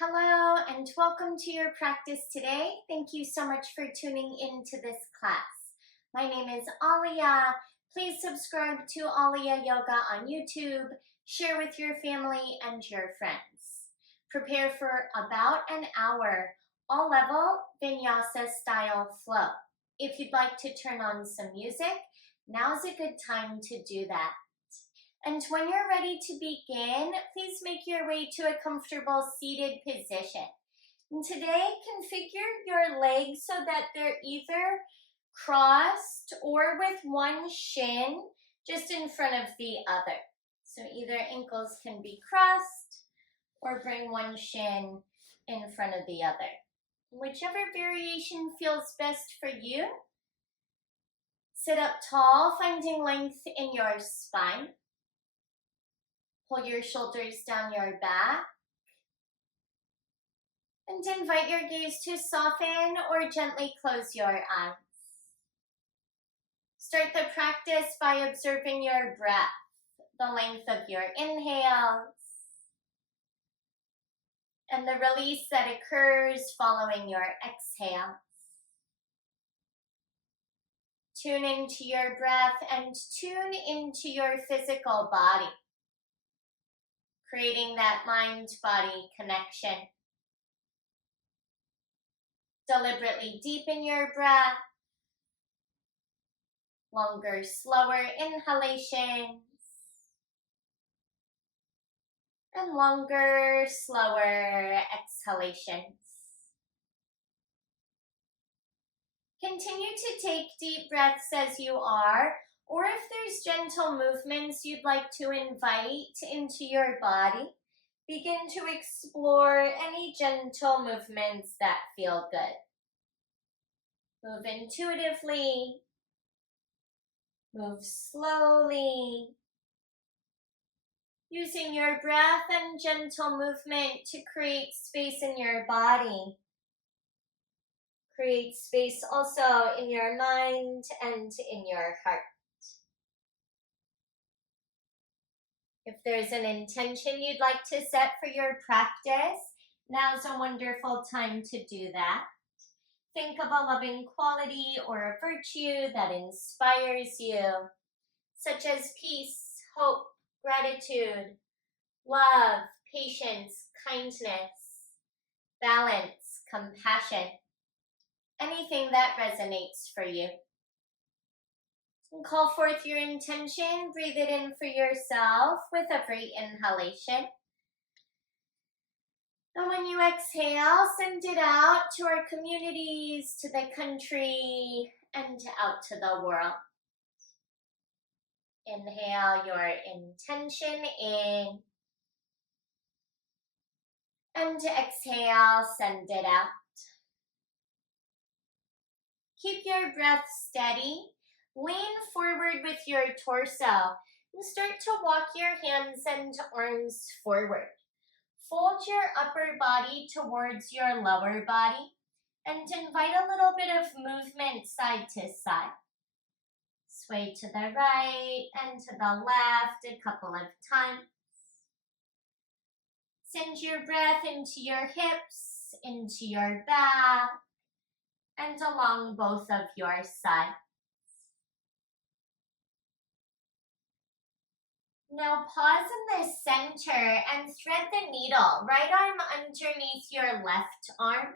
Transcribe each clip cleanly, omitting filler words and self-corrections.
Hello and welcome to your practice today. Thank you so much for tuning into this class. My name is Alia. Please subscribe to Alia Yoga on YouTube. Share with your family and your friends. Prepare for about an hour, all level Vinyasa style flow. If you'd like to turn on some music, now's a good time to do that. And when you're ready to begin, please make your way to a comfortable seated position. And today, configure your legs so that they're either crossed or with one shin just in front of the other. So either ankles can be crossed or bring one shin in front of the other. Whichever variation feels best for you. Sit up tall, finding length in your spine. Pull your shoulders down your back. And invite your gaze to soften or gently close your eyes. Start the practice by observing your breath, the length of your inhales, and the release that occurs following your exhales. Tune into your breath and tune into your physical body, creating that mind-body connection. Deliberately deepen your breath. Longer, slower inhalations. And longer, slower exhalations. Continue to take deep breaths as you are, or if there's gentle movements you'd like to invite into your body, begin to explore any gentle movements that feel good. Move intuitively. Move slowly. Using your breath and gentle movement to create space in your body. Create space also in your mind and in your heart. If there's an intention you'd like to set for your practice, now's a wonderful time to do that. Think of a loving quality or a virtue that inspires you, such as peace, hope, gratitude, love, patience, kindness, balance, compassion, anything that resonates for you. And call forth your intention, breathe it in for yourself with every inhalation. And when you exhale, send it out to our communities, to the country, and out to the world. Inhale your intention in. And exhale, send it out. Keep your breath steady. Lean forward with your torso and start to walk your hands and arms forward. Fold your upper body towards your lower body and invite a little bit of movement side to side. Sway to the right and to the left a couple of times. Send your breath into your hips, into your back, and along both of your sides. Now pause in the center and thread the needle. Right arm underneath your left arm.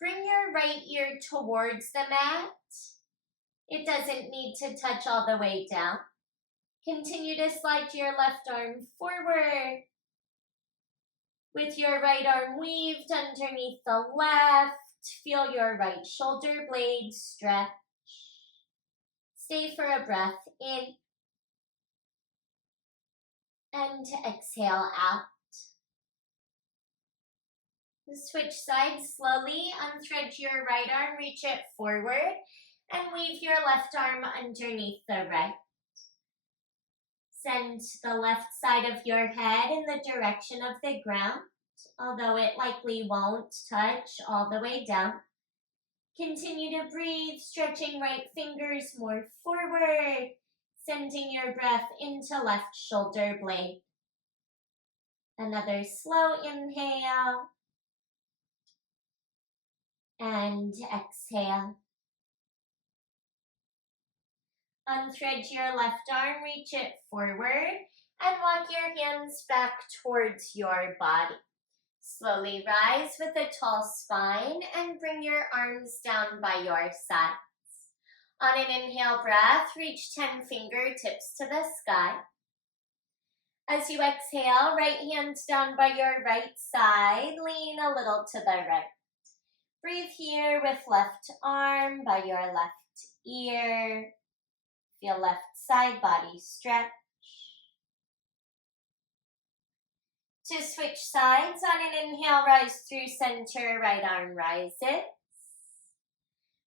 Bring your right ear towards the mat. It doesn't need to touch all the way down. Continue to slide your left arm forward. With your right arm weaved underneath the left, feel your right shoulder blade stretch. Stay for a breath in. And exhale out. Switch sides slowly. Unthread your right arm, reach it forward, and weave your left arm underneath the right. Send the left side of your head in the direction of the ground, although it likely won't touch all the way down. Continue to breathe, stretching right fingers more forward, sending your breath into left shoulder blade. Another slow inhale. and exhale. Unthread your left arm, reach it forward, and walk your hands back towards your body. Slowly rise with a tall spine and bring your arms down by your sides. On an inhale breath, reach 10 fingertips to the sky. As you exhale, right hand down by your right side, lean a little to the right. Breathe here with left arm by your left ear. Feel left side body stretch. To switch sides, on an inhale, rise through center, right arm rises.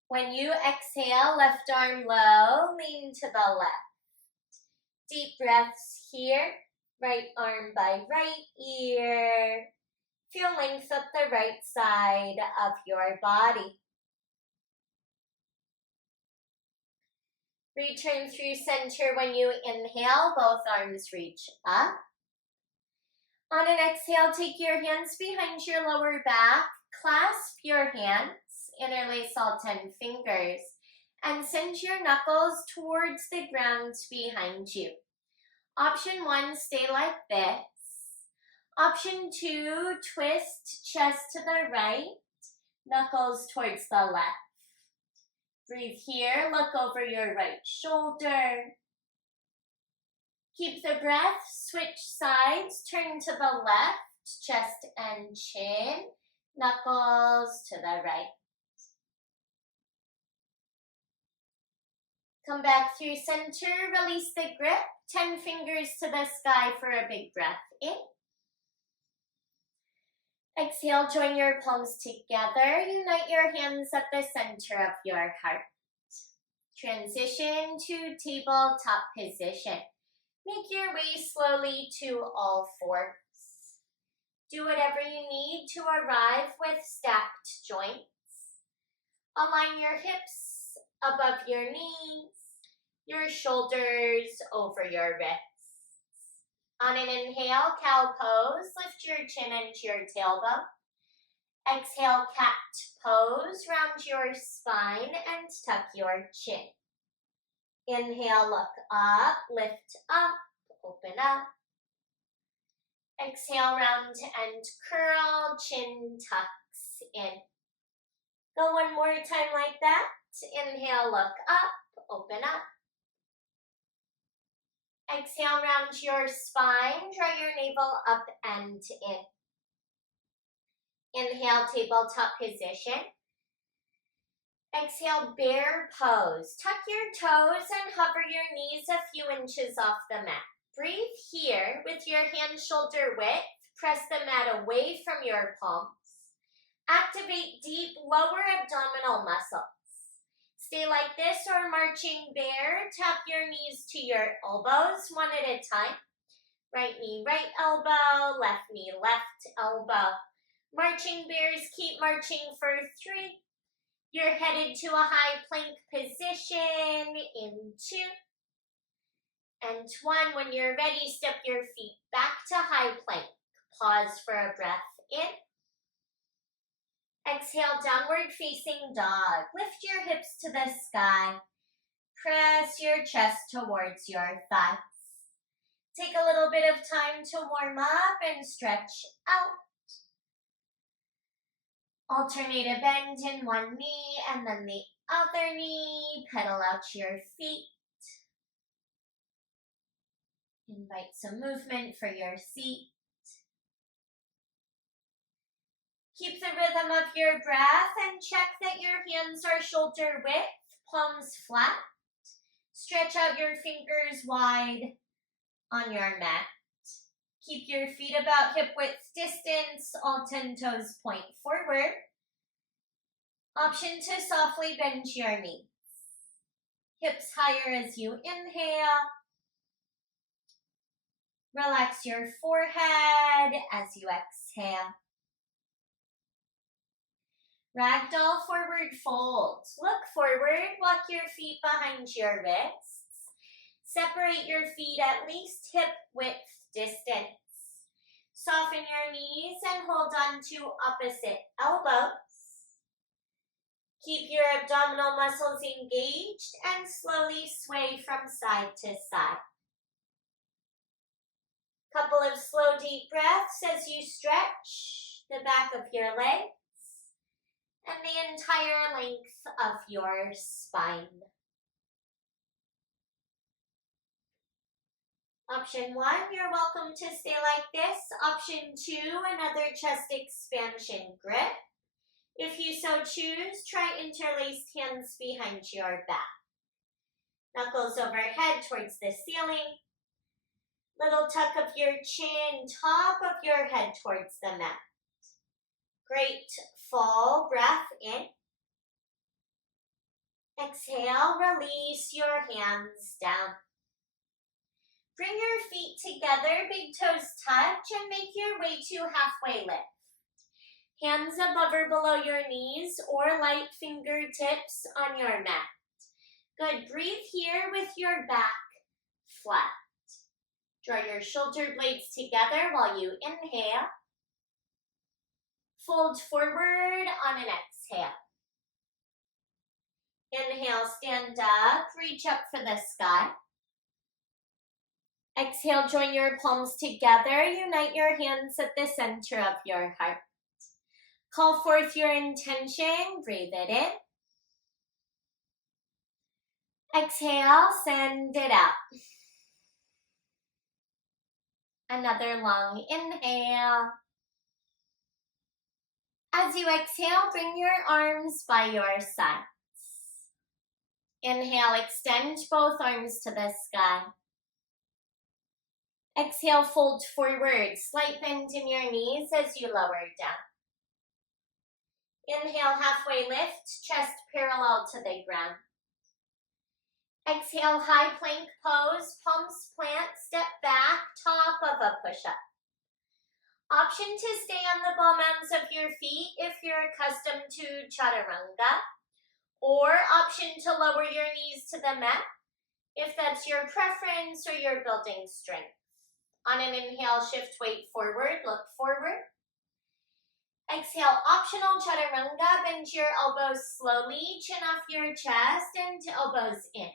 When you exhale, left arm low, lean to the left. Deep breaths here, right arm by right ear. Feel length up the right side of your body. Return through center when you inhale, both arms reach up. On an exhale, take your hands behind your lower back, clasp your hands, interlace all 10 fingers, and send your knuckles towards the ground behind you. Option 1, stay like this. Option 2, twist chest to the right, knuckles towards the left. Breathe here, look over your right shoulder. Keep the breath, switch sides, turn to the left, chest and chin, knuckles to the right. Come back through center, release the grip, 10 fingers to the sky for a big breath in. Exhale, join your palms together, unite your hands at the center of your heart. Transition to tabletop position. Make your way slowly to all fours. Do whatever you need to arrive with stacked joints. Align your hips above your knees, your shoulders over your wrists. On an inhale, cow pose, lift your chin into your tailbone. Exhale, cat pose, round your spine and tuck your chin. Inhale, look up, lift up, open up. Exhale, round and curl, chin tucks in. Go one more time like that. Inhale, look up, open up. Exhale, round your spine, draw your navel up and in. Inhale, tabletop position. Exhale, bear pose. Tuck your toes and hover your knees a few inches off the mat. Breathe here with your hands shoulder width. Press the mat away from your palms. Activate deep lower abdominal muscles. Stay like this or marching bear. Tap your knees to your elbows one at a time. Right knee, right elbow. Left knee, left elbow. Marching bears, keep marching for 3. You're headed to a high plank position in 2. And 1. When you're ready, step your feet back to high plank. Pause for a breath in. Exhale, downward facing dog. Lift your hips to the sky. Press your chest towards your thighs. Take a little bit of time to warm up and stretch out. Alternate a bend in one knee and then the other knee. Pedal out your feet. Invite some movement for your seat. Keep the rhythm of your breath and check that your hands are shoulder width, palms flat. Stretch out your fingers wide on your mat. Keep your feet about hip width distance, all 10 toes point forward. Option to softly bend your knees. Hips higher as you inhale. Relax your forehead as you exhale. Ragdoll forward fold. Look forward, walk your feet behind your wrists. Separate your feet at least hip width distance. Soften your knees and hold on to opposite elbows. Keep your abdominal muscles engaged and slowly sway from side to side. Couple of slow deep breaths as you stretch the back of your legs and the entire length of your spine. Option 1, you're welcome to stay like this. Option 2, another chest expansion grip. If you so choose, try interlaced hands behind your back. Knuckles overhead towards the ceiling. Little tuck of your chin, top of your head towards the mat. Great full breath in. Exhale, release your hands down. Bring your feet together, big toes touch, and make your way to halfway lift. Hands above or below your knees or light fingertips on your mat. Good, breathe here with your back flat. Draw your shoulder blades together while you inhale. Fold forward on an exhale. Inhale, stand up, reach up for the sky. Exhale, join your palms together. Unite your hands at the center of your heart. Call forth your intention. Breathe it in. Exhale, send it out. Another long inhale. As you exhale, bring your arms by your sides. Inhale, extend both arms to the sky. Exhale, fold forward, slight bend in your knees as you lower down. Inhale, halfway lift, chest parallel to the ground. Exhale, high plank pose, palms plant, step back, top of a push-up. Option to stay on the ball mounds of your feet if you're accustomed to chaturanga, or option to lower your knees to the mat if that's your preference or you're building strength. On an inhale, shift weight forward, look forward. Exhale, optional chaturanga, bend your elbows slowly, chin off your chest and elbows in.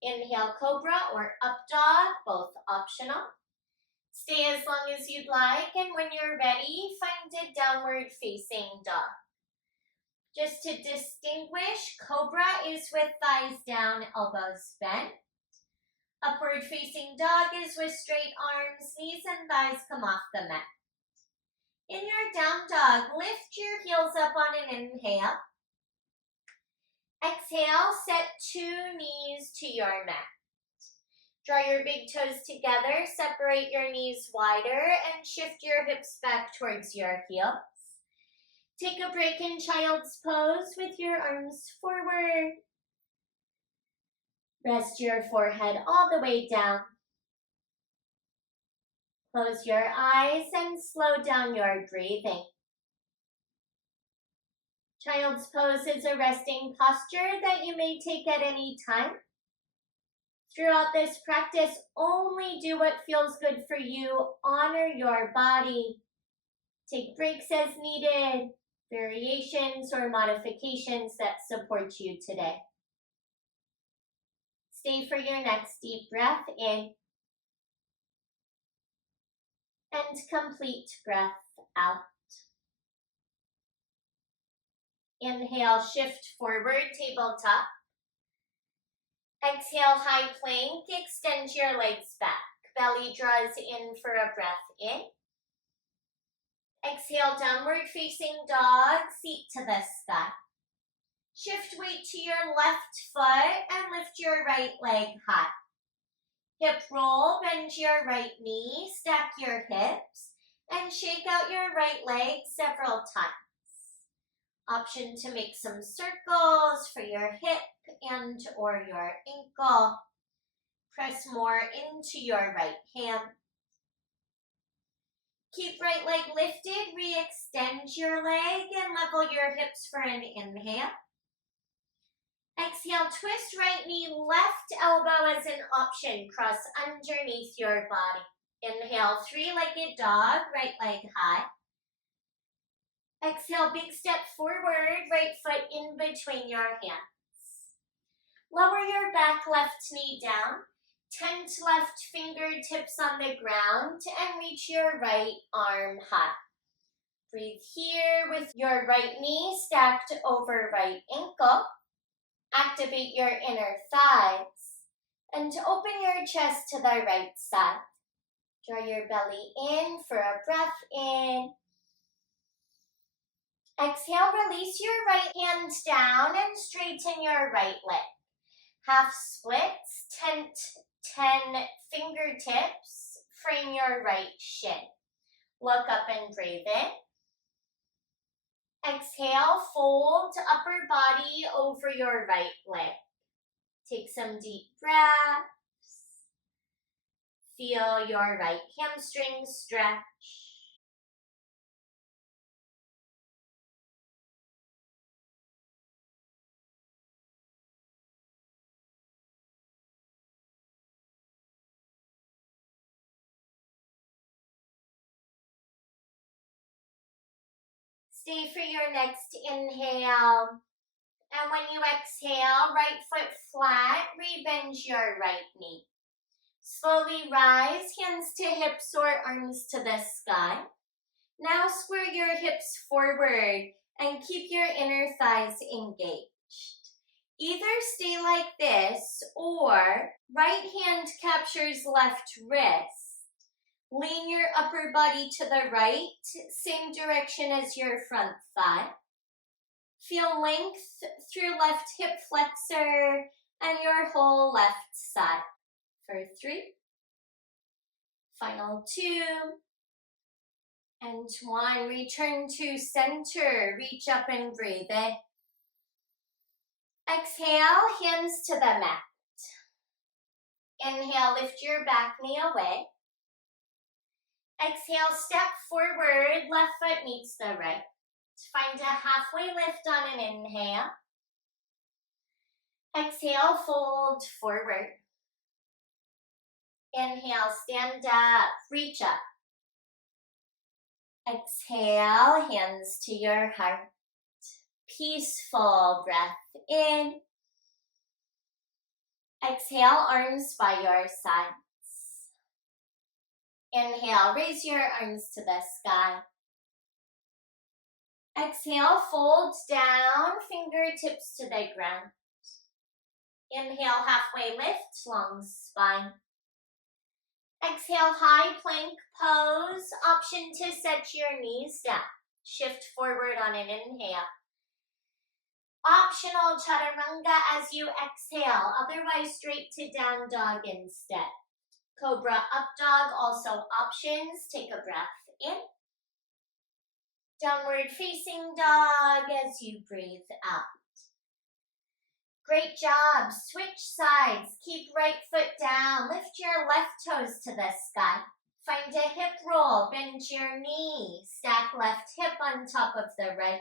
Inhale, cobra or up dog, both optional. Stay as long as you'd like, and when you're ready, find a downward facing dog. Just to distinguish, cobra is with thighs down, elbows bent. Upward facing dog is with straight arms, knees and thighs come off the mat. In your down dog, lift your heels up on an inhale. Exhale, set 2 knees to your mat. Draw your big toes together, separate your knees wider, and shift your hips back towards your heels. Take a break in child's pose with your arms forward. Rest your forehead all the way down. Close your eyes and slow down your breathing. Child's pose is a resting posture that you may take at any time. Throughout this practice, only do what feels good for you. Honor your body. Take breaks as needed, variations or modifications that support you today. Stay for your next deep breath in and complete breath out. Inhale, shift forward, tabletop. Exhale, high plank, extend your legs back. Belly draws in for a breath in. Exhale, downward facing dog, seat to the sky. Shift weight to your left foot and lift your right leg high. Hip roll, bend your right knee, stack your hips, and shake out your right leg several times. Option to make some circles for your hip and or your ankle. Press more into your right hand. Keep right leg lifted, re-extend your leg and level your hips for an inhale. Exhale, twist right knee, left elbow as an option. Cross underneath your body. Inhale, 3-legged dog, right leg high. Exhale, big step forward, right foot in between your hands. Lower your back left knee down, tent left fingertips on the ground, and reach your right arm high. Breathe here with your right knee stacked over right ankle. Activate your inner thighs and open your chest to the right side. Draw your belly in for a breath in. Exhale, release your right hand down and straighten your right leg. Half splits, tent 10 fingertips, frame your right shin. Look up and breathe in. Exhale, fold upper body over your right leg. Take some deep breaths. Feel your right hamstring stretch. Stay for your next inhale. And when you exhale, right foot flat, rebend your right knee. Slowly rise, hands to hips or arms to the sky. Now square your hips forward and keep your inner thighs engaged. Either stay like this or right hand captures left wrist. Lean your upper body to the right, same direction as your front thigh. Feel length through left hip flexor and your whole left side. For 3, final 2, and 1. Return to center, reach up and breathe in. Exhale, hands to the mat. Inhale, lift your back knee away. Exhale, step forward, left foot meets the right. Find a halfway lift on an inhale. Exhale, fold forward. Inhale, stand up, reach up. Exhale, hands to your heart. Peaceful breath in. Exhale, arms by your sides. Inhale, raise your arms to the sky. Exhale, fold down, fingertips to the ground. Inhale, halfway lift, long spine. Exhale, high plank pose. Option to set your knees down. Shift forward on an inhale. Optional chaturanga as you exhale, otherwise straight to down dog instead. Cobra up dog, also options. Take a breath in. Downward facing dog as you breathe out. Great job. Switch sides. Keep right foot down. Lift your left toes to the sky. Find a hip roll. Bend your knee. Stack left hip on top of the right.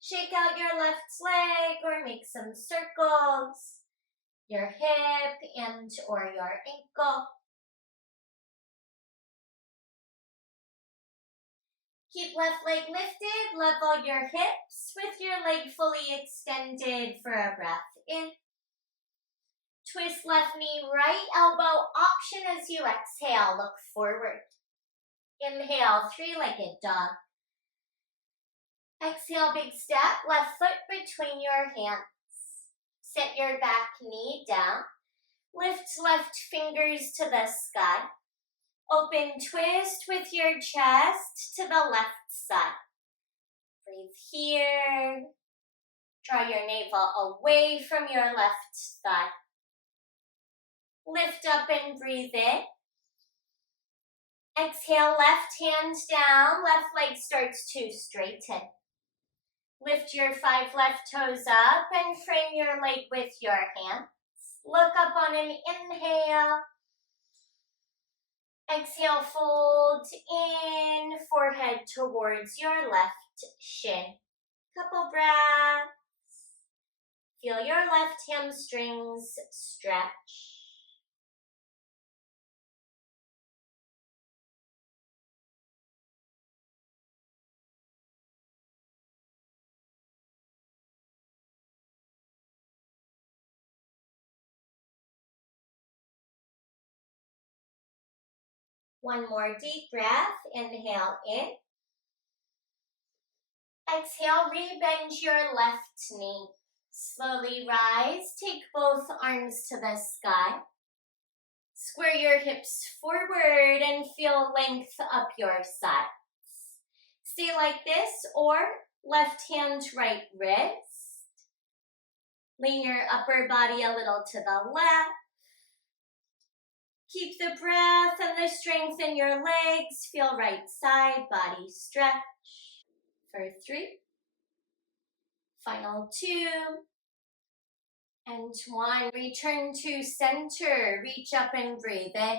Shake out your left leg or make some circles. Your hip and or your ankle. Keep left leg lifted. Level your hips with your leg fully extended for a breath in. Twist left knee, right elbow, option as you exhale, look forward. Inhale, three-legged dog. Exhale, big step, left foot between your hands. Set your back knee down. Lift left fingers to the sky. Open twist with your chest to the left side. Breathe here. Draw your navel away from your left thigh. Lift up and breathe in. Exhale, left hand down, left leg starts to straighten. Lift your 5 left toes up and frame your leg with your hands. Look up on an inhale. Exhale, fold in, forehead towards your left shin. Couple breaths. Feel your left hamstrings stretch. One more deep breath. Inhale in. Exhale, re-bend your left knee. Slowly rise. Take both arms to the sky. Square your hips forward and feel length up your sides. Stay like this, or left hand, right wrist. Lean your upper body a little to the left. Keep the breath and the strength in your legs. Feel right side, body stretch. For 3. Final 2. And 1. Return to center. Reach up and breathe in.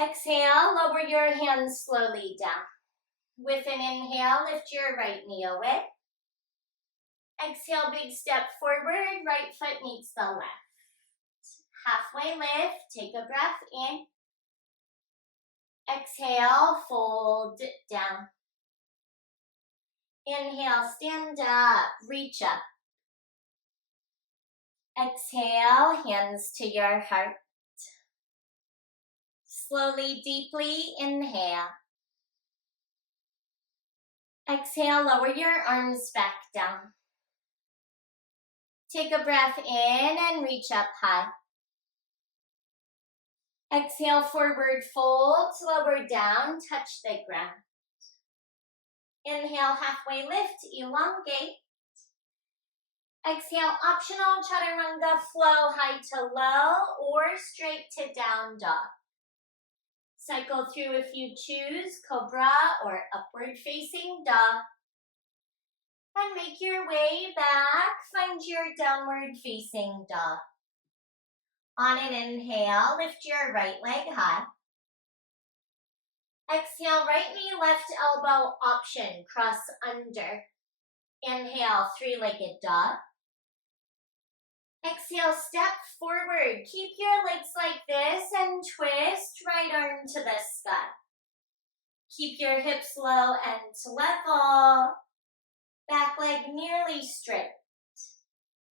Exhale, lower your hands slowly down. With an inhale, lift your right knee away. Exhale, big step forward. Right foot meets the left. Halfway lift. Take a breath in. Exhale, fold down. Inhale, stand up, reach up. Exhale, hands to your heart. Slowly, deeply inhale. Exhale, lower your arms back down. Take a breath in and reach up high. Exhale, forward fold, lower down, touch the ground. Inhale, halfway lift, elongate. Exhale, optional chaturanga flow, high to low or straight to down dog. Cycle through if you choose, cobra or upward facing dog. And make your way back, find your downward facing dog. On an inhale, lift your right leg high. Exhale, right knee, left elbow option, cross under. Inhale, three-legged dog. Exhale, step forward. Keep your legs like this and twist right arm to the sky. Keep your hips low and level. Back leg nearly straight.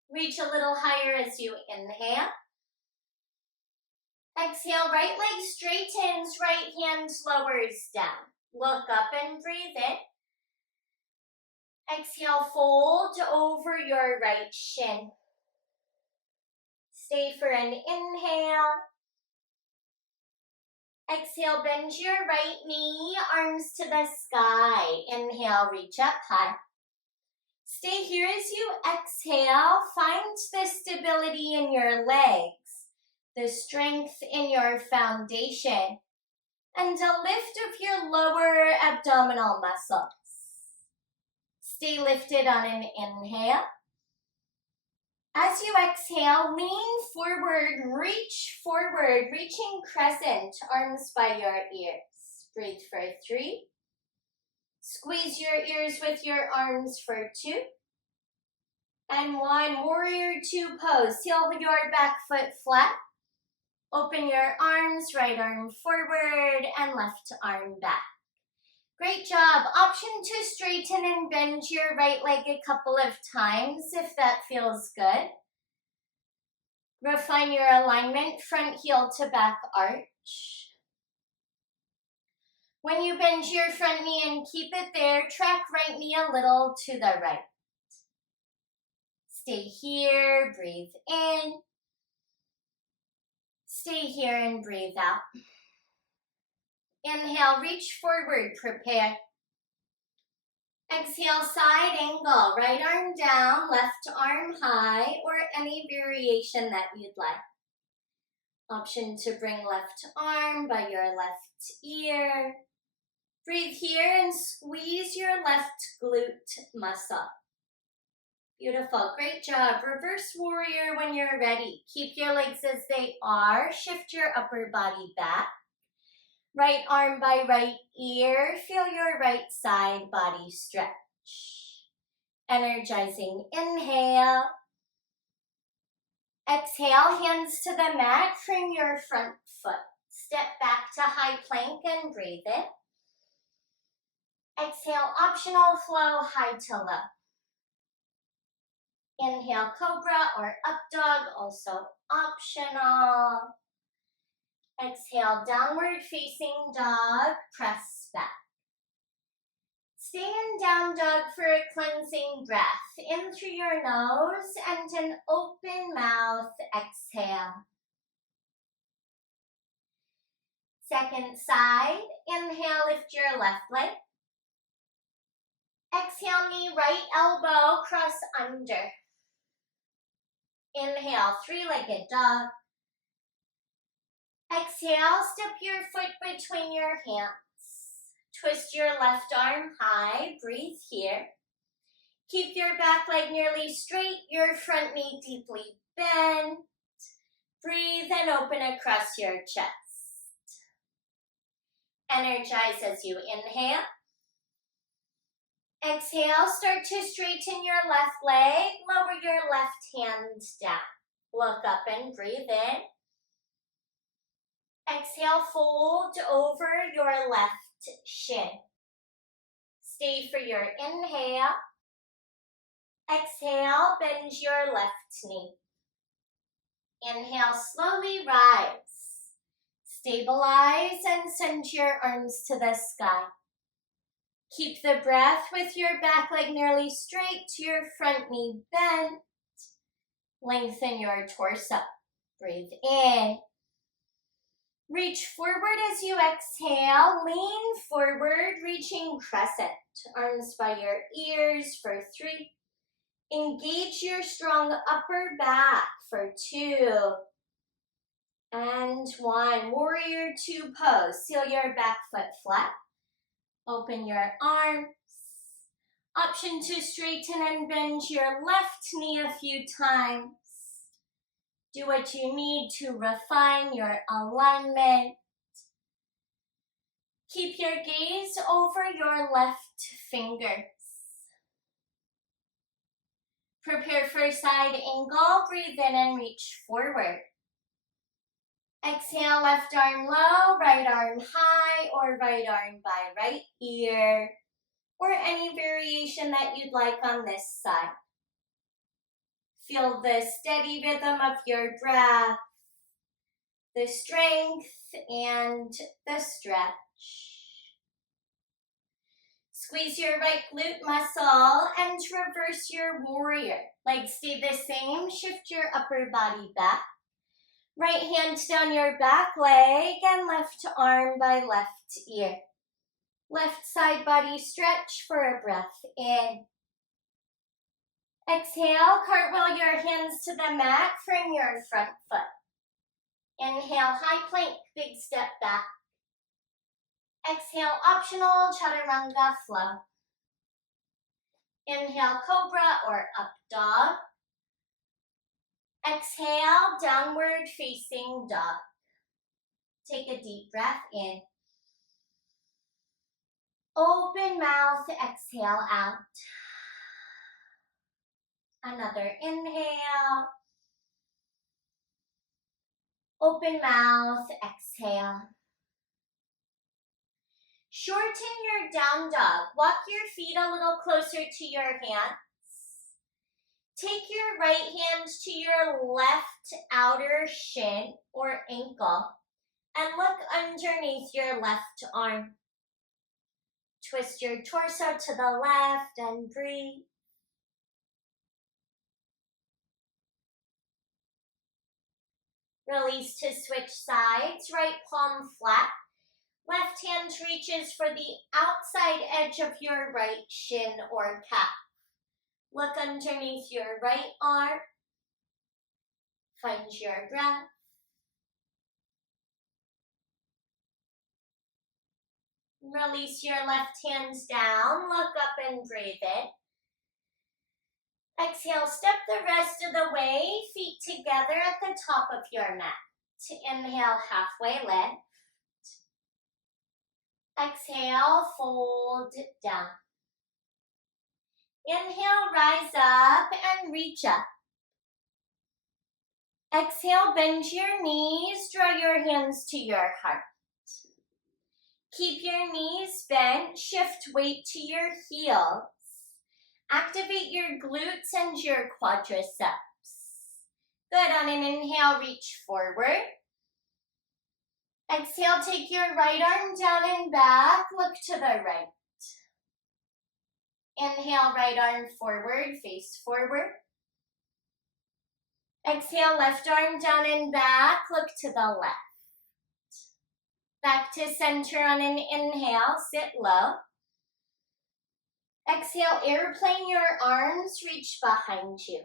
Reach a little higher as you inhale. Exhale, right leg straightens, right hand lowers down. Look up and breathe in. Exhale, fold over your right shin. Stay for an inhale. Exhale, bend your right knee, arms to the sky. Inhale, reach up high. Stay here as you exhale. Find the stability in your legs, the strength in your foundation, and a lift of your lower abdominal muscles. Stay lifted on an inhale. As you exhale, lean forward, reach forward, reaching crescent, arms by your ears. Breathe for 3. Squeeze your ears with your arms for 2. And 1, warrior 2 pose. Heel your back foot flat. Open your arms, right arm forward and left arm back. Great job. Option to straighten and bend your right leg a couple of times if that feels good. Refine your alignment, front heel to back arch. When you bend your front knee and keep it there, track right knee a little to the right. Stay here, breathe in. Stay here and breathe out. Inhale, reach forward, prepare. Exhale, side angle, right arm down, left arm high, or any variation that you'd like. Option to bring left arm by your left ear. Breathe here and squeeze your left glute muscle. Beautiful, great job. Reverse warrior when you're ready. Keep your legs as they are. Shift your upper body back. Right arm by right ear. Feel your right side body stretch. Energizing inhale. Exhale, hands to the mat. Frame your front foot. Step back to high plank and breathe in. Exhale, optional flow, high to low. Inhale, cobra or up dog, also optional. Exhale, downward facing dog, press back. Stay in down dog for a cleansing breath. In through your nose and an open mouth, exhale. Second side, inhale, lift your left leg. Exhale, knee, right elbow, cross under. Inhale, three-legged dog. Exhale, step your foot between your hands. Twist your left arm high, breathe here. Keep your back leg nearly straight, your front knee deeply bent. Breathe and open across your chest. Energize as you inhale. Exhale, start to straighten your left leg, lower your left hand down. Look up and breathe in. Exhale, fold over your left shin. Stay for your inhale. Exhale, bend your left knee. Inhale, slowly rise. Stabilize and send your arms to the sky. Keep the breath with your back leg nearly straight, your front knee bent. Lengthen your torso. Breathe in. Reach forward as you exhale. Lean forward, reaching crescent. Arms by your ears for 3. Engage your strong upper back for 2. And 1. Warrior 2 pose. Seal your back foot flat. Open your arms. Option to straighten and bend your left knee a few times. Do what you need to refine your alignment. Keep your gaze over your left fingers. Prepare for side angle. Breathe in and reach forward. Exhale, left arm low, right arm high, or right arm by right ear, or any variation that you'd like on this side. Feel the steady rhythm of your breath, the strength and the stretch. Squeeze your right glute muscle and reverse your warrior. Legs stay the same, shift your upper body back. Right hand down your back leg and left arm by left ear. Left side body stretch for a breath in. Exhale, cartwheel your hands to the mat, frame your front foot. Inhale, high plank, big step back. Exhale, optional chaturanga flow. Inhale, cobra or up dog. Exhale, downward facing dog. Take a deep breath in. Open mouth, exhale out. Another inhale. Open mouth, exhale. Shorten your down dog. Walk your feet a little closer to your hands. Take your right hand to your left outer shin or ankle and look underneath your left arm. Twist your torso to the left and breathe. Release to switch sides, right palm flat. Left hand reaches for the outside edge of your right shin or calf. Look underneath your right arm. Find your breath. Release your left hands down. Look up and breathe in. Exhale, step the rest of the way. Feet together at the top of your mat. Inhale, halfway lift. Exhale, fold down. Inhale, rise up and reach up. Exhale, bend your knees, draw your hands to your heart. Keep your knees bent, shift weight to your heels. Activate your glutes and your quadriceps. Good, on an inhale, reach forward. Exhale, take your right arm down and back, look to the right. Inhale, right arm forward, face forward. Exhale, left arm down and back, look to the left. Back to center on an inhale, sit low. Exhale, airplane your arms, reach behind you.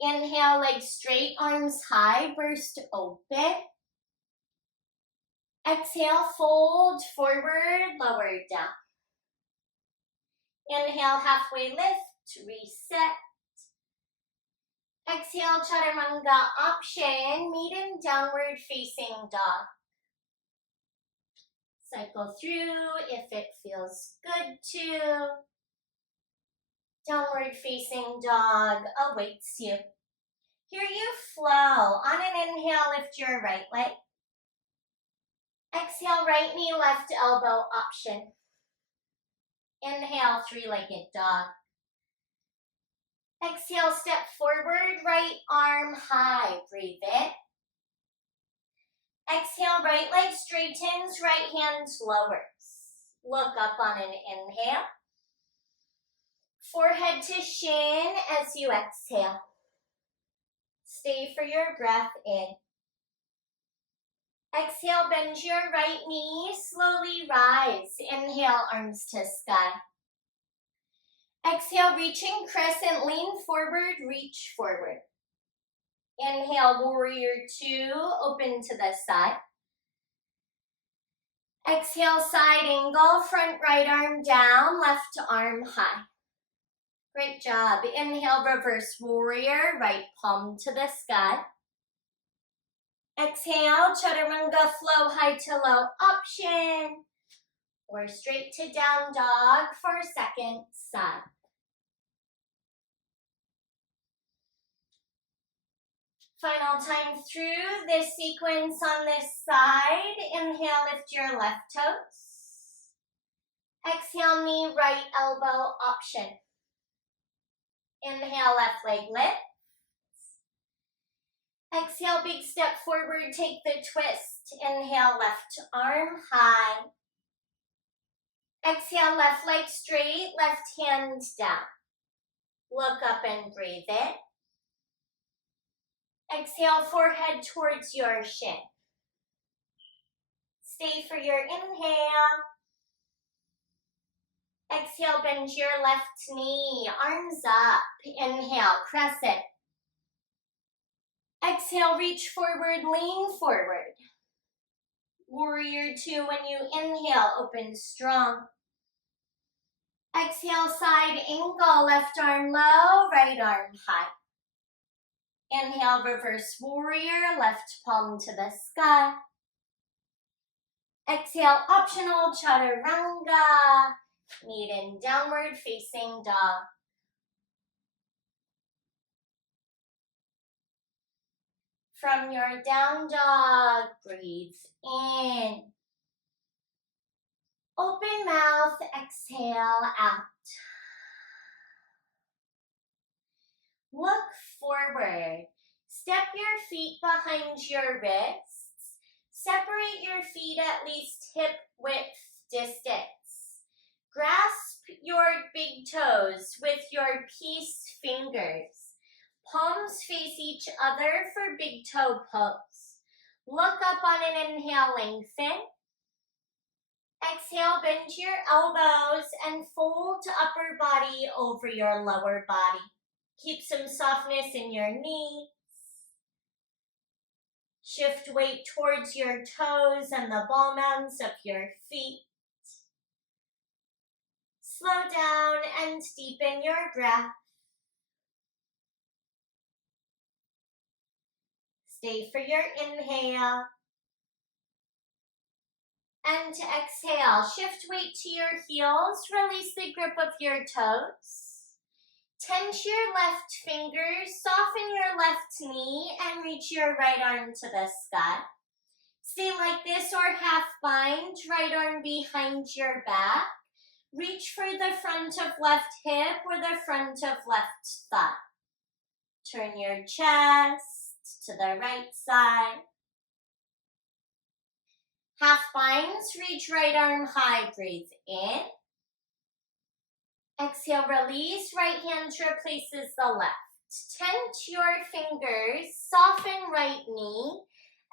Inhale, legs straight, arms high, burst open. Exhale, fold forward, lower down. Inhale, halfway lift, reset. Exhale, chaturanga option, meet in downward facing dog. Cycle through if it feels good to. Downward facing dog awaits you. Here you flow. On an inhale, lift your right leg. Exhale, right knee, left elbow option. Inhale, three-legged dog. Exhale, step forward, right arm high. Breathe in. Exhale, right leg straightens, right hand lowers. Look up on an inhale. Forehead to shin as you exhale. Stay for your breath in. Exhale, bend your right knee, slowly rise. Inhale, arms to sky. Exhale, reaching crescent, lean forward, reach forward. Inhale, warrior two, open to the side. Exhale, side angle, front right arm down, left arm high. Great job. Inhale, reverse warrior, right palm to the sky. Exhale, chaturanga flow, high to low option. Or straight to down dog for second side. Final time through this sequence on this side. Inhale, lift your left toes. Exhale, knee, right elbow option. Inhale, left leg lifts. Exhale, big step forward, take the twist. Inhale, left arm high. Exhale, left leg straight, left hand down. Look up and breathe in. Exhale, forehead towards your shin. Stay for your inhale. Exhale, bend your left knee, arms up. Inhale, crescent. Exhale, reach forward, lean forward. Warrior two, when you inhale, open strong. Exhale, side ankle, left arm low, right arm high. Inhale, reverse warrior, left palm to the sky. Exhale, optional chaturanga. Meet in downward facing dog. From your down dog, breathe in. Open mouth, exhale out. Look forward. Step your feet behind your wrists. Separate your feet at least hip width distance. Grasp your big toes with your peace fingers. Palms face each other for big toe pose. Look up on an inhale, lengthen. Exhale, bend your elbows and fold upper body over your lower body. Keep some softness in your knees. Shift weight towards your toes and the ball mounds of your feet. Slow down and deepen your breath. Stay for your inhale. And to exhale, shift weight to your heels. Release the grip of your toes. Tense your left fingers, soften your left knee, and reach your right arm to the sky. Stay like this or half bind, right arm behind your back. Reach for the front of left hip or the front of left thigh. Turn your chest to the right side. Half binds, reach right arm high, breathe in. Exhale, release, right hand replaces the left. Tent your fingers, soften right knee,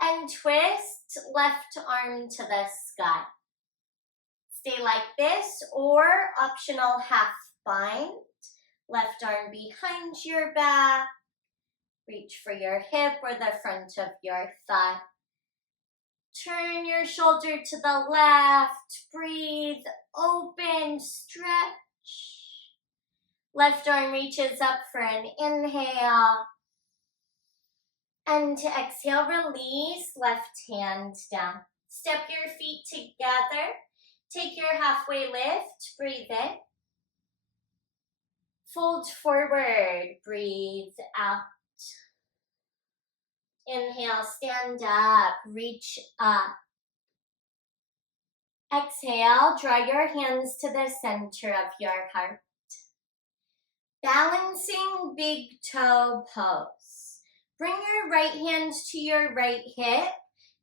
and twist left arm to the sky. Stay like this, or optional half bind. Left arm behind your back. Reach for your hip or the front of your thigh. Turn your shoulder to the left. Breathe, open, stretch. Left arm reaches up for an inhale. And to exhale, release, left hand down. Step your feet together. Take your halfway lift, breathe in. Fold forward, breathe out. Inhale, stand up, reach up. Exhale, draw your hands to the center of your heart. Balancing big toe pose. Bring your right hand to your right hip.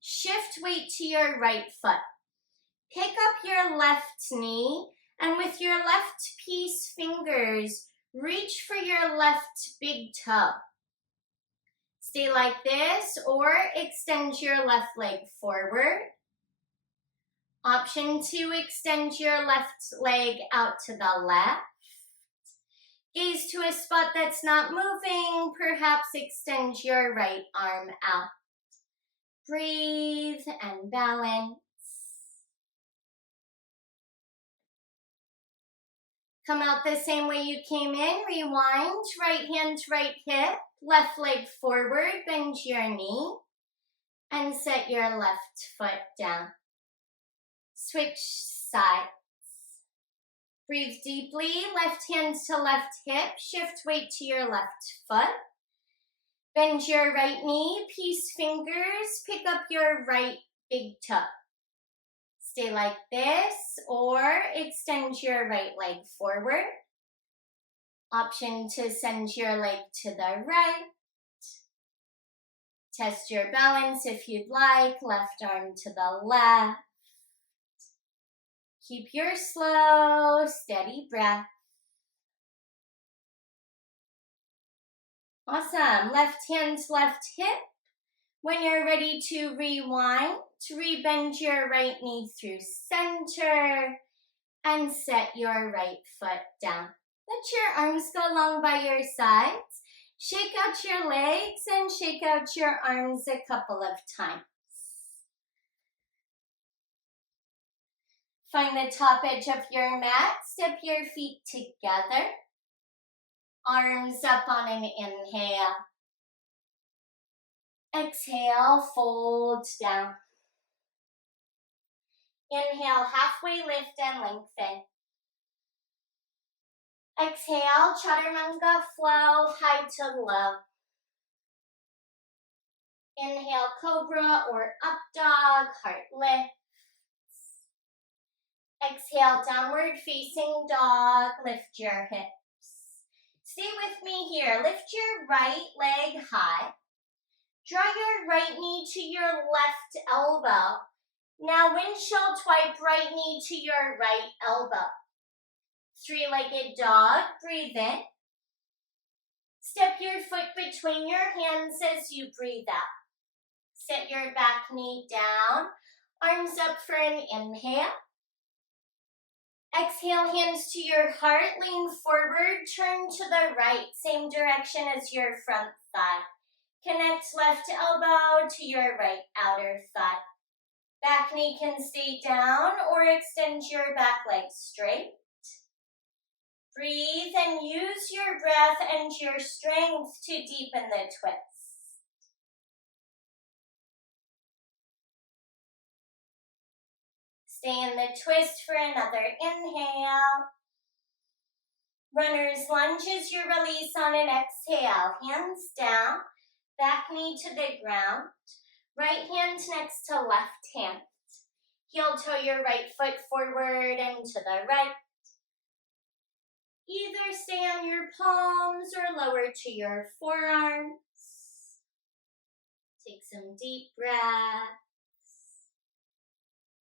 Shift weight to your right foot. Pick up your left knee, and with your left peace fingers, reach for your left big toe. Stay like this, or extend your left leg forward. Option 2, extend your left leg out to the left. Gaze to a spot that's not moving. Perhaps extend your right arm out. Breathe and balance. Come out the same way you came in. Rewind, right hand to right hip. Left leg forward, bend your knee. And set your left foot down. Switch sides. Breathe deeply, left hand to left hip, shift weight to your left foot. Bend your right knee, peace fingers, pick up your right big toe. Stay like this, or extend your right leg forward. Option to send your leg to the right. Test your balance if you'd like, left arm to the left. Keep your slow, steady breath. Awesome. Left hand, left hip. When you're ready to rewind, rebend your right knee through center and set your right foot down. Let your arms go long by your sides. Shake out your legs and shake out your arms a couple of times. Find the top edge of your mat, step your feet together. Arms up on an inhale. Exhale, fold down. Inhale, halfway lift and lengthen. Exhale, chaturanga flow, high to low. Inhale, cobra or up dog, heart lift. Exhale, downward facing dog, lift your hips. Stay with me here, lift your right leg high. Draw your right knee to your left elbow. Now windshield wipe right knee to your right elbow. Three-legged dog, breathe in. Step your foot between your hands as you breathe out. Set your back knee down, arms up for an inhale. Exhale, hands to your heart, lean forward, turn to the right, same direction as your front thigh. Connect left elbow to your right outer thigh. Back knee can stay down or extend your back leg straight. Breathe and use your breath and your strength to deepen the twist. Stay in the twist for another inhale. Runner's lunge is your release on an exhale. Hands down, back knee to the ground. Right hand next to left hand. Heel toe your right foot forward and to the right. Either stay on your palms or lower to your forearms. Take some deep breaths.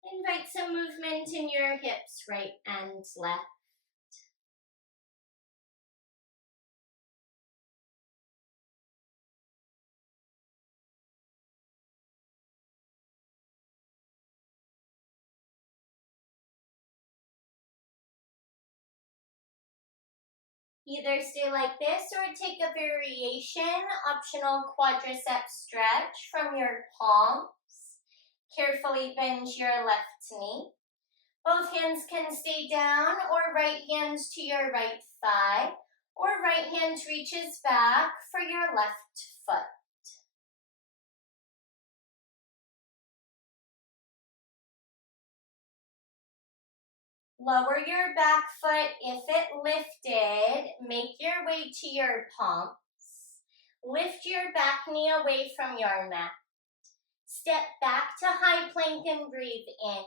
Invite some movement in your hips, right and left. Either stay like this or take a variation, optional quadricep stretch from your palms. Carefully bend your left knee. Both hands can stay down, or right hand to your right thigh, or right hand reaches back for your left foot. Lower your back foot if it lifted. Make your way to your palms. Lift your back knee away from your mat. Step back to high plank and breathe in.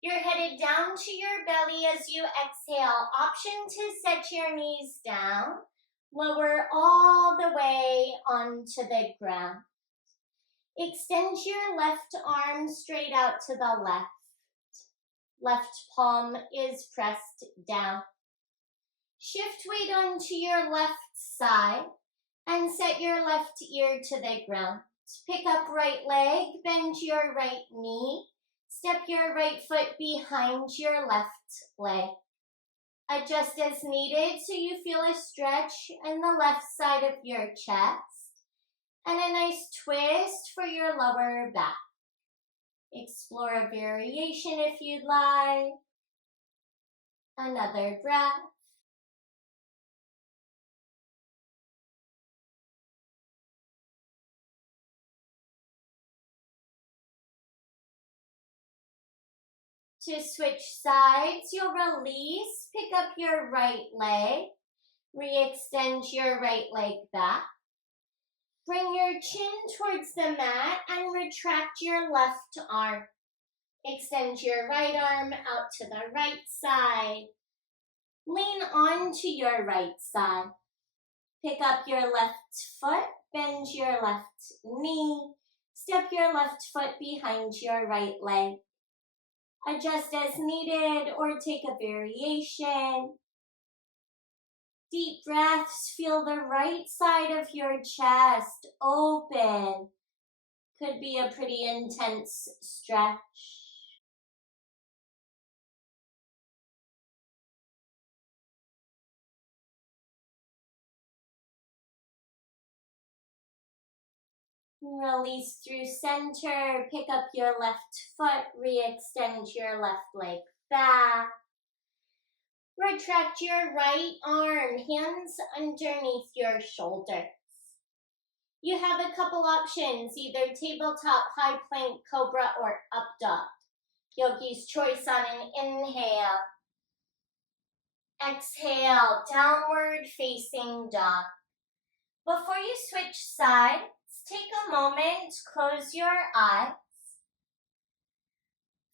You're headed down to your belly as you exhale. Option to set your knees down. Lower all the way onto the ground. Extend your left arm straight out to the left. Left palm is pressed down. Shift weight onto your left side and set your left ear to the ground. Pick up right leg, bend your right knee. Step your right foot behind your left leg. Adjust as needed so you feel a stretch in the left side of your chest and a nice twist for your lower back. Explore a variation if you'd like. Another breath. To switch sides, you'll release, pick up your right leg, re-extend your right leg back. Bring your chin towards the mat and retract your left arm. Extend your right arm out to the right side. Lean onto your right side. Pick up your left foot, bend your left knee. Step your left foot behind your right leg. Adjust as needed or take a variation. Deep breaths, feel the right side of your chest open. Could be a pretty intense stretch. Release through center, pick up your left foot, re-extend your left leg back. Retract your right arm, hands underneath your shoulders. You have a couple options, either tabletop, high plank, cobra, or up dog. Yogi's choice on an inhale. Exhale, downward facing dog. Before you switch sides, take a moment, close your eyes.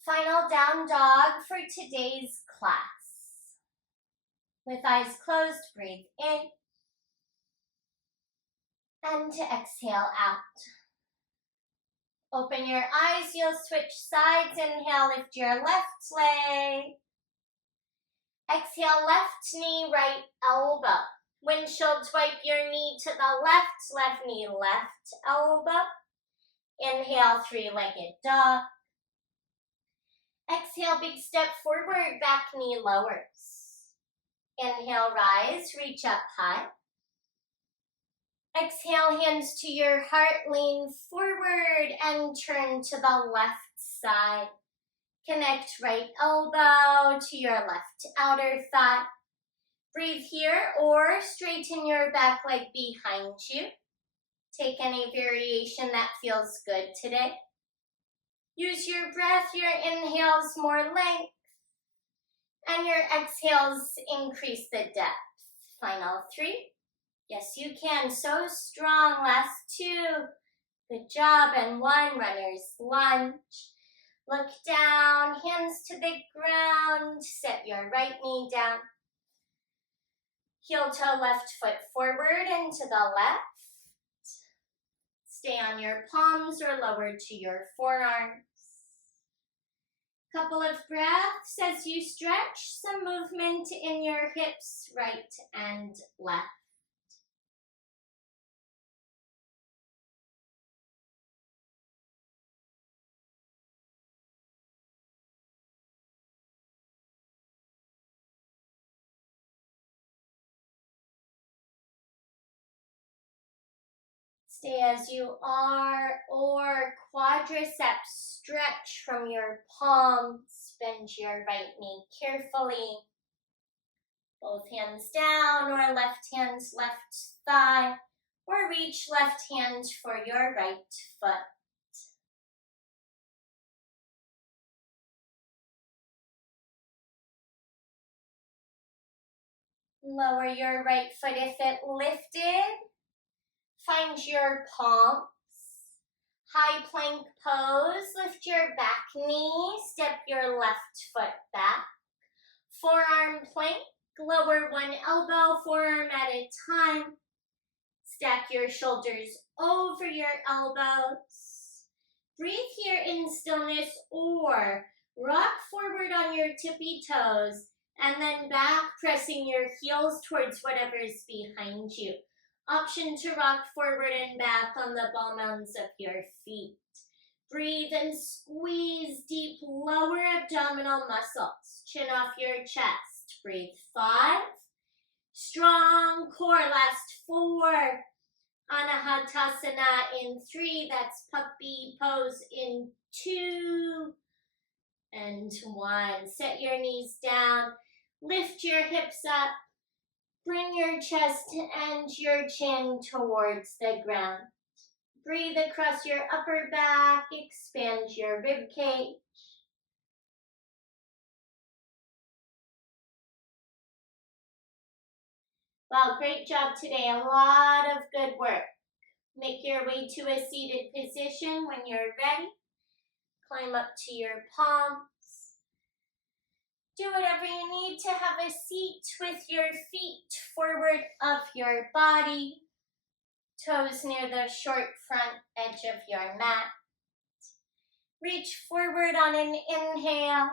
Final down dog for today's class. With eyes closed, breathe in. And to exhale out. Open your eyes, you'll switch sides. Inhale, lift your left leg. Exhale, left knee, right elbow. Windshield swipe your knee to the left knee, left elbow. Inhale, three-legged dog. Exhale, big step forward, back knee lowers. Inhale, rise, reach up high. Exhale, hands to your heart, lean forward and turn to the left side. Connect right elbow to your left outer thigh. Breathe here or straighten your back leg behind you. Take any variation that feels good today. Use your breath, your inhales more length, and your exhales increase the depth. Final 3. Yes, you can. So strong. Last 2. Good job. And 1. Runner's lunge. Look down. Hands to the ground. Set your right knee down. Heel toe left foot forward and to the left. Stay on your palms or lower to your forearms. Couple of breaths as you stretch, some movement in your hips, right and left. Stay as you are, or quadriceps stretch from your palms. Bend your right knee carefully. Both hands down, or left hand, left thigh, or reach left hand for your right foot. Lower your right foot if it lifted. Find your palms. High plank pose. Lift your back knee. Step your left foot back. Forearm plank. Lower one elbow, forearm at a time. Stack your shoulders over your elbows. Breathe here in stillness, or rock forward on your tippy toes and then back, pressing your heels towards whatever is behind you. Option to rock forward and back on the ball mounds of your feet. Breathe and squeeze deep lower abdominal muscles. Chin off your chest. Breathe 5. Strong core, last 4. Anahatasana in 3. That's puppy pose in 2. And 1. Set your knees down. Lift your hips up. Bring your chest and your chin towards the ground. Breathe across your upper back. Expand your rib cage. Well, great job today. A lot of good work. Make your way to a seated position when you're ready. Climb up to your palms. Do whatever you need to have a seat with your feet forward of your body. Toes near the short front edge of your mat. Reach forward on an inhale.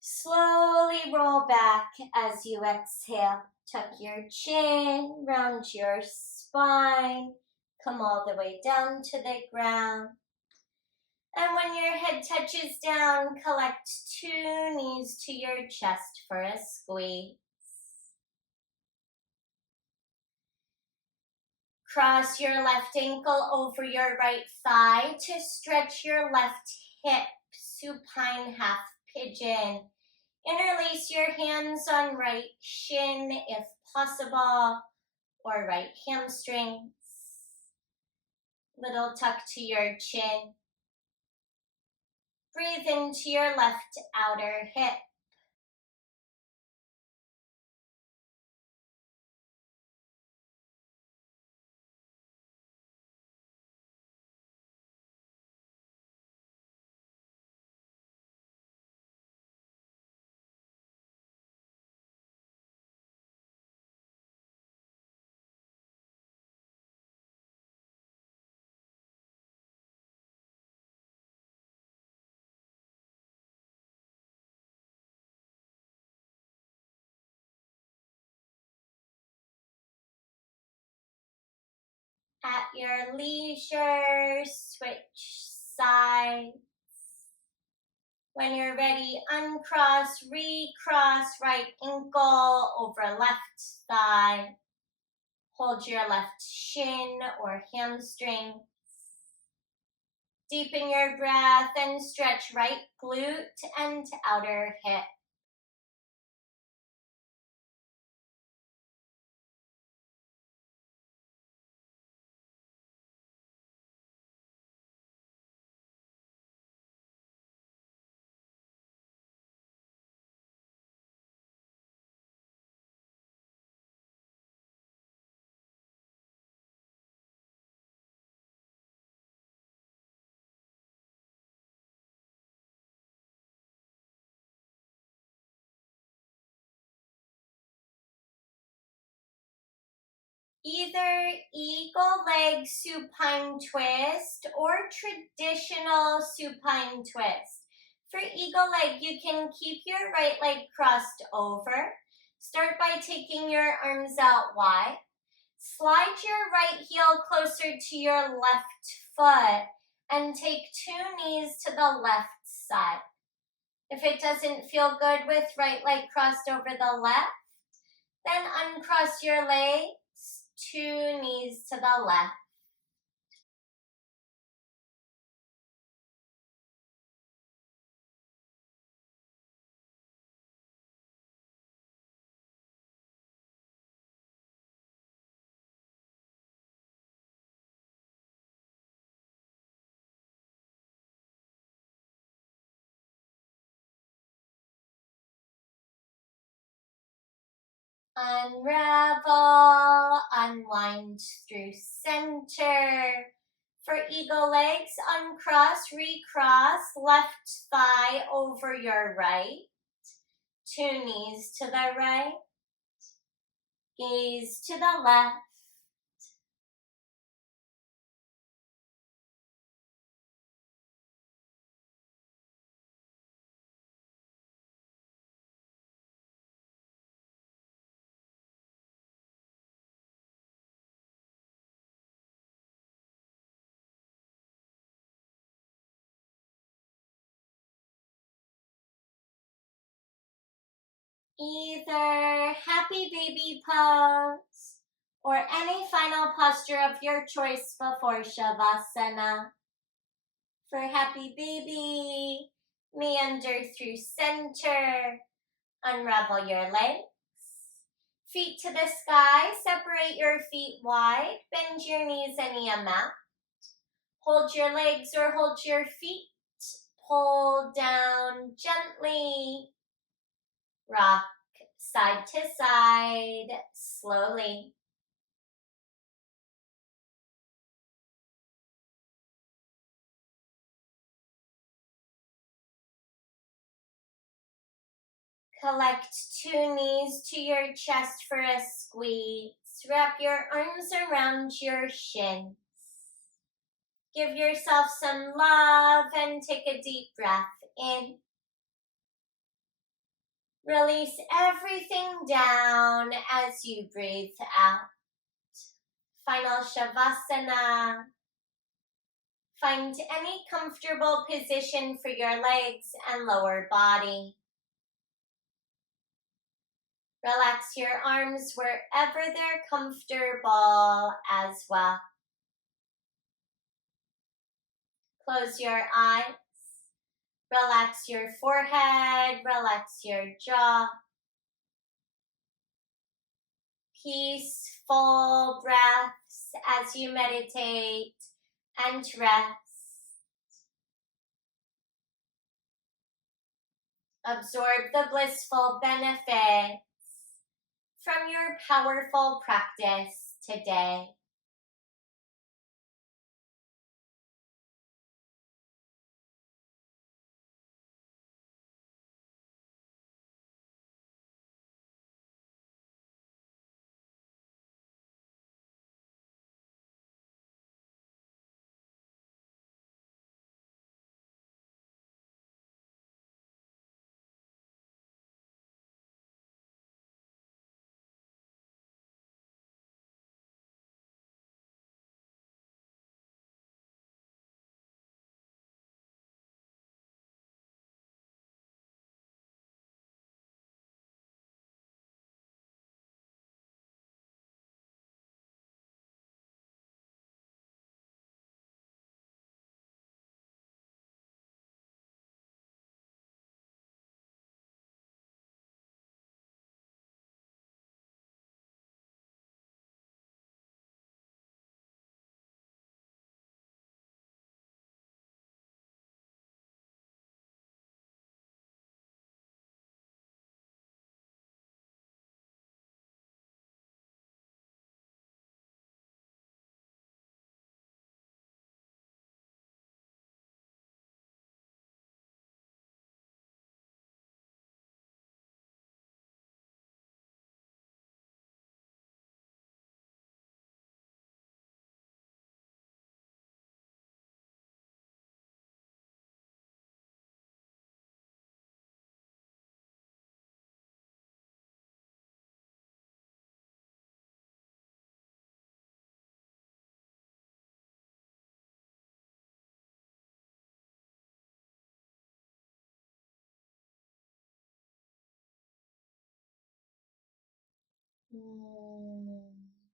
Slowly roll back as you exhale. Tuck your chin, round your spine. Come all the way down to the ground. And when your head touches down, collect 2 knees to your chest for a squeeze. Cross your left ankle over your right thigh to stretch your left hip, supine half pigeon. Interlace your hands on right shin if possible, or right hamstrings. Little tuck to your chin. Breathe into your left outer hip. At your leisure, switch sides. When you're ready, uncross, recross right ankle over left thigh. Hold your left shin or hamstring. Deepen your breath and stretch right glute and outer hip. Either eagle leg supine twist or traditional supine twist. For eagle leg, you can keep your right leg crossed over. Start by taking your arms out wide. Slide your right heel closer to your left foot and take 2 knees to the left side. If it doesn't feel good with right leg crossed over the left, then uncross your legs, 2 knees to the left. Unravel, unwind through center. For eagle legs, uncross, recross, left thigh over your right. 2 knees to the right. Gaze to the left. Either happy baby pose or any final posture of your choice before Shavasana. For happy baby, meander through center, unravel your legs. Feet to the sky, separate your feet wide, bend your knees any amount. Hold your legs or hold your feet, pull down gently. Rock side to side, slowly. Collect 2 knees to your chest for a squeeze. Wrap your arms around your shins. Give yourself some love and take a deep breath in. Release everything down as you breathe out. Final Shavasana. Find any comfortable position for your legs and lower body. Relax your arms wherever they're comfortable as well. Close your eyes. Relax your forehead. Relax your jaw. Peaceful breaths as you meditate and rest. Absorb the blissful benefits from your powerful practice today.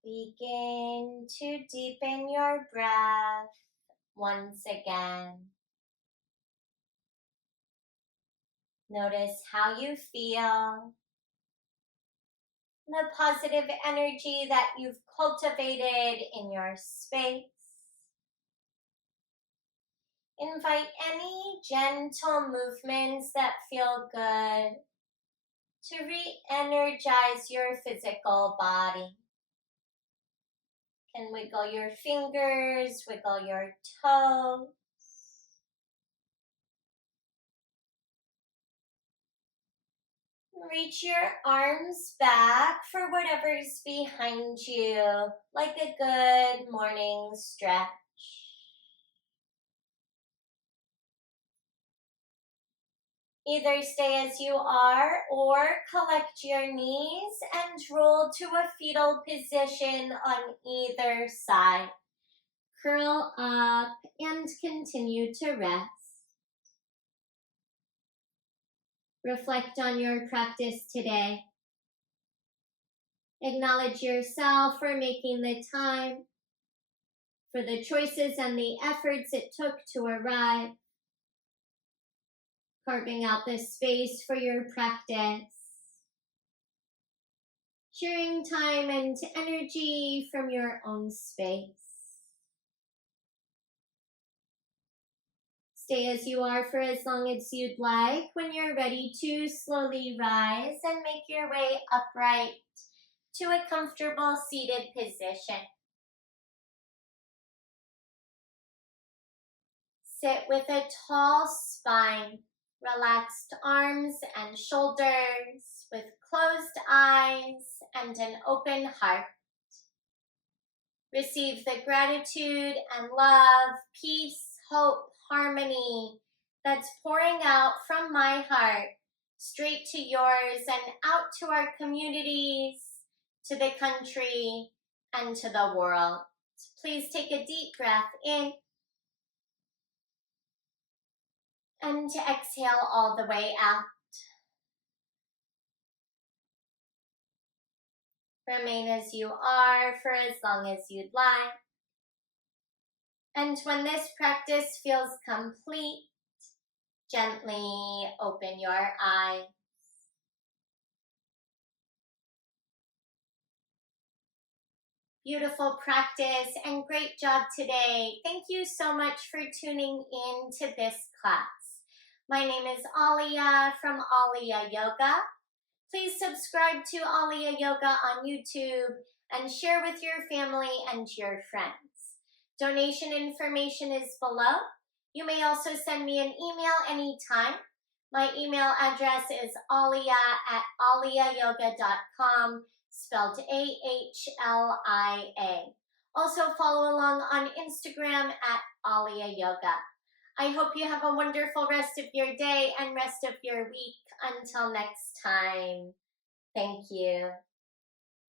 Begin to deepen your breath once again. Notice how you feel, the positive energy that you've cultivated in your space. Invite any gentle movements that feel good to re-energize your physical body. You can wiggle your fingers, wiggle your toes. Reach your arms back for whatever's behind you, like a good morning stretch. Either stay as you are or collect your knees and roll to a fetal position on either side. Curl up and continue to rest. Reflect on your practice today. Acknowledge yourself for making the time, for the choices and the efforts it took to arrive, carving out this space for your practice, sharing time and energy from your own space. Stay as you are for as long as you'd like. When you're ready to, slowly rise and make your way upright to a comfortable seated position. Sit with a tall spine, relaxed arms and shoulders, with closed eyes and an open heart. Receive the gratitude and love, peace, hope, harmony that's pouring out from my heart straight to yours and out to our communities, to the country, and to the world. Please take a deep breath in and to exhale all the way out. Remain as you are for as long as you'd like. And when this practice feels complete, gently open your eyes. Beautiful practice and great job today. Thank you so much for tuning in to this class. My name is Alia from Alia Yoga. Please subscribe to Alia Yoga on YouTube and share with your family and your friends. Donation information is below. You may also send me an email anytime. My email address is alia@aliayoga.com, spelled AHLIA. Also follow along on Instagram at Alia Yoga. I hope you have a wonderful rest of your day and rest of your week. Until next time, thank you.